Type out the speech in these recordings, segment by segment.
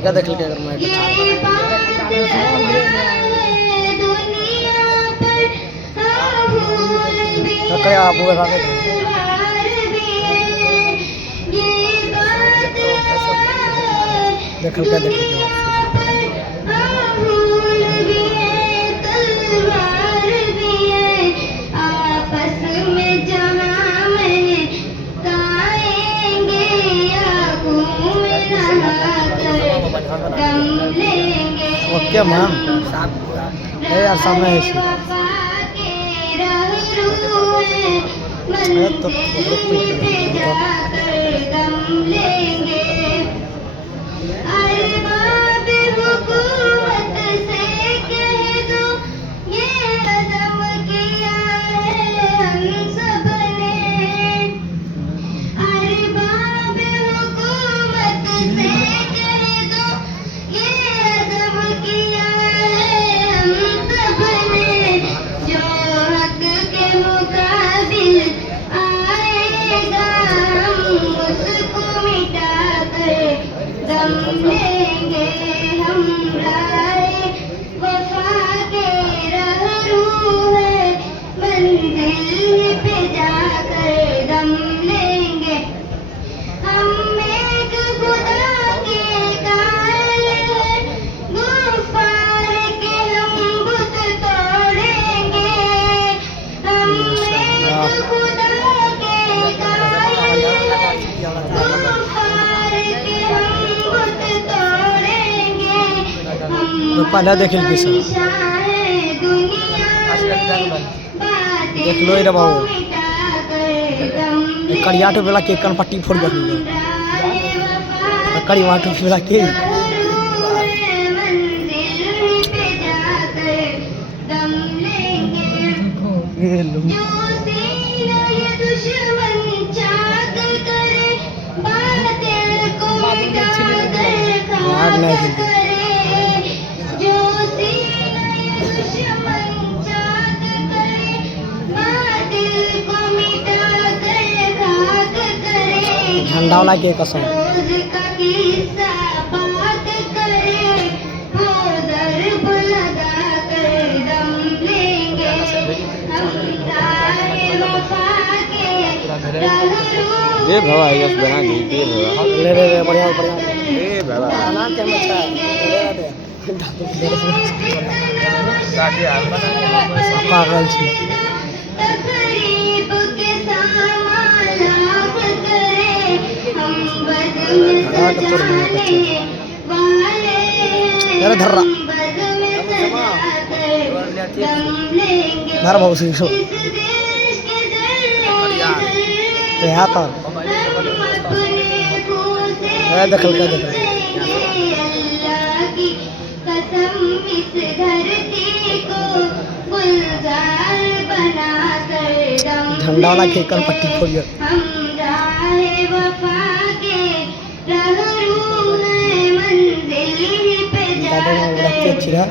हल्का देख लिया अगर मैं कड़े आप वो बता दे देख हल्का देख लिया ओके मैम यार सामने है तो पहले देख ली देख लो रे बाबू कड़िया टो बेला के कन पट्टी फोड़ गई कड़िया टो बेला के झंडा वाला के कसम ये भवा ये बना दी ये भवा ले रे बढ़िया बढ़िया ये भवा ना क्या मचा साथी हाल बना के पागल छी अरे धर्रा धर बहुत सी शो तो दखल का दखल झंडा वाला खेकर पट्टी खोल गया अच्छी रहा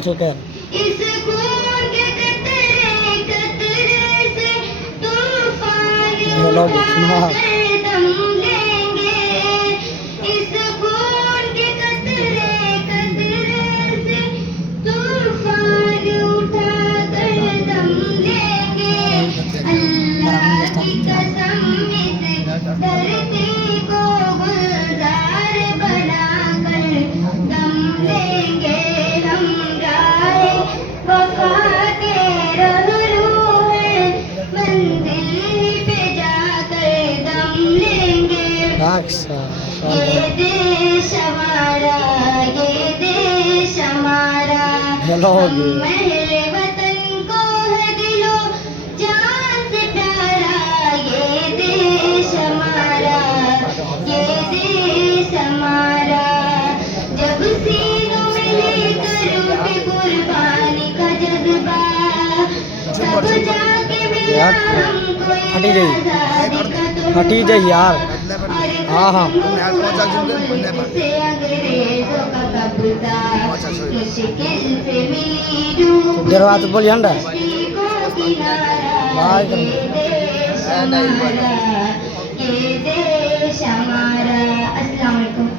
तो क्या हेलो देखना हेलो हटी जाइए यार हाँ हाँ देरवा तो बोलिए ना